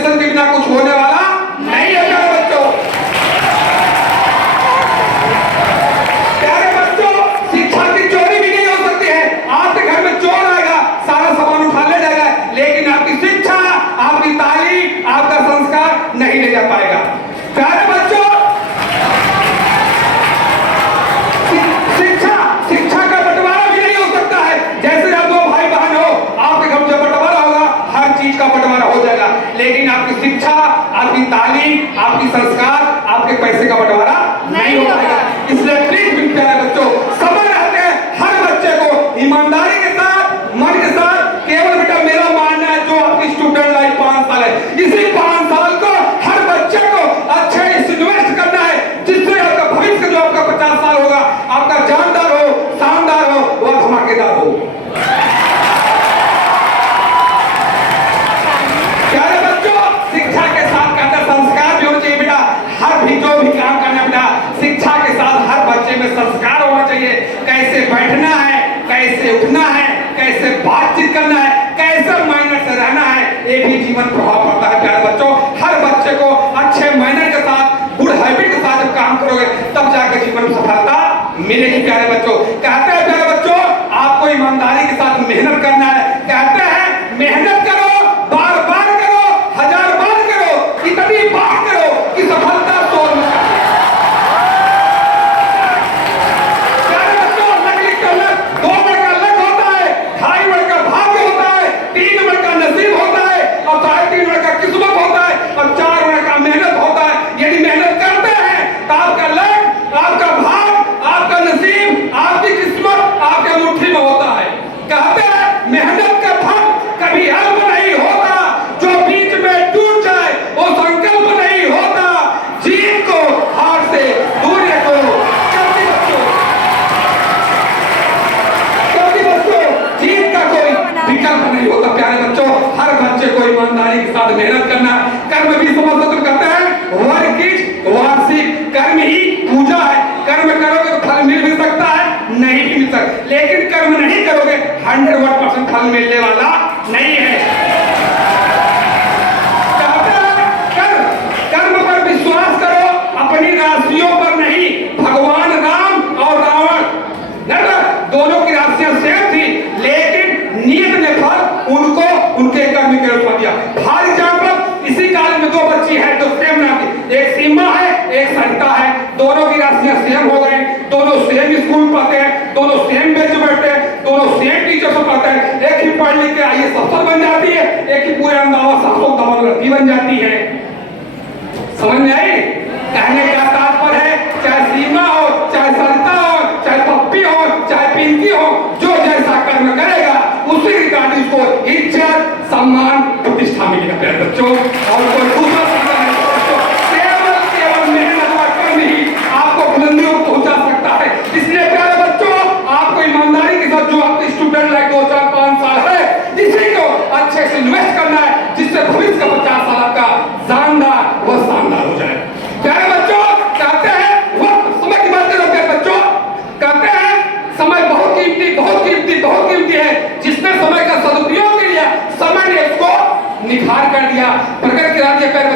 Education के बिना कुछ होने वाला नहीं है प्यारे बच्चों। प्यारे बच्चों, शिक्षा की चोरी भी नहीं हो सकती है। आपके घर में चोर आएगा, सारा सामान उठा ले जाएगा, लेकिन आपकी शिक्षा, आपकी तालीम, आपका संस्कार नहीं ले जा पाएगा। प्यारे बच्चों, शिक्षा का बंटवारा भी नहीं हो सकता है। जैसे आप दो भाई बहन हो, आपके घर जब बंटवारा होगा, हर चीज का बंटवारा हो जाएगा, लेकिन आपकी शिक्षा, आपकी तालीम, आपकी संस्कार, आपके पैसे का बंटवारा नहीं हो पाएगा। इसलिए प्लीज प्यारे बच्चों, समय रहते हर बच्चे को ईमानदारी के साथ, मन के साथ, केवल बेटा मेरा मानना है जो आपकी स्टूडेंट लाइफ 5 साल है, इसी 5 साल को हर बच्चे को अच्छे इन्वेस्ट करना है, जिससे आपका भविष्य जो आपका 50 साल होगा, आपका जानदार हो, शानदार हो, वह धमाकेदार हो। प्यारे बच्चों, शिक्षा के साथ कहता संस्कार भी होना चाहिए बेटा। हर भी जो भी काम करना बेटा, शिक्षा के साथ हर बच्चे में संस्कार होना चाहिए। कैसे बैठना है, कैसे उठना है, कैसे बातचीत करना है, कैसे मैनर से रहना है, ये भी जीवन प्रभाव पड़ता है। प्यारे बच्चों, हर बच्चे को अच्छे मैनर के साथ, गुड हैबिट के साथ जब काम करोगे, तब जाकर जीवन में सफलता मिलेगी। प्यारे बच्चों, कहते हैं प्यारे बच्चों, आपको ईमानदारी के साथ मेहनत करना है। कहते हैं मेहनत करो, बार बार करो, 1000 बार करो, इतनी बार करो कि सफलता तोड़ न सके। प्यारे बच्चों, लग लिख कर लग, 2 वर्ड का लग होता है, 2.5 वर्ड का भाग्य होता है, 3 वर्ड का नसीब होता है, और 3.5 वर्ड का किस्मत होता है, और 4 वर्ड का मेहनत होता है। यदि मेहनत करते हैं तो आपका लग, आपका भाग, आपका नसीब, आपकी किस्मत आपके मुट्ठी में होता है। कहते हैं मेहनत का फल कभी अल्प नहीं होता, जो बीच में टूट जाए वो संकल्प नहीं होता। जीत को हार से दूर रखो। कभी बच्चों, जीत का कोई विकल्प नहीं होता। प्यारे बच्चों, हर बच्चे को ईमानदारी के साथ मेहनत करना। कर्म भी समझ कहते हैं वर्क इज वार्षिक, कर्म ही पूजा है। कर्म करोगे तो फल मिल भी सकता है, नहीं भी मिल सकता, लेकिन कर्म नहीं करोगे 100% फल मिलने वाला नहीं है। कहते हैं कर्म पर विश्वास करो, अपनी राशियों पर नहीं। भगवान राम और रावण दोनों की राशियां सेम थी, लेकिन नियत ने फल उनको उनके कर्म के रूप में दिया। फॉर एग्जाम्पल, इसी काल में 2 बच्ची है जो सेम नाम की, एक सीमा है, एक सरिता है। दोनों की राशियां सेम हो गई, दोनों सेम स्कूल पढ़ते हैं, दोनों सेम बेंच बैठते हैं, दोनों सेम टीचर से पढ़ते हैं। एक ही पढ़ लिख के आईएएस अफसर बन जाती है, एक ही पूरे अहमदाबाद 700 लड़की बन जाती है। समझ में आई? कहने का तात्पर्य है, चाहे सीमा हो, चाहे सरिता हो, चाहे पप्पी हो, चाहे पिंकी हो, जो जैसा कर्म करेगा उसी रिगार्डिंग को इज्जत, सम्मान, प्रतिष्ठा मिलेगा। प्यारे बच्चों, और कोई दूसरा केवल मेहनत और कर्म ही आपको बुलंदियों को पहुंचा सकता है। इसलिए प्यारे बच्चों, आपको ईमानदारी के साथ जो आपके स्टूडेंट लाइफ 2, 4, 5 साल है, इसी को अच्छे से इन्वेस्ट करना है, जिससे भविष्य का 50 साल आपका शानदार व शानदार हो जाए। प्यारे बच्चों, कहते हैं वक्त, समय की बात करो। प्यारे बच्चों, कहते हैं समय बहुत कीमती, बहुत कीमती, बहुत कीमती है। जिसने समय का सदुपयोग किया, समय ने उसको निखार कर दिया, प्रकट करा दिया। प्यारे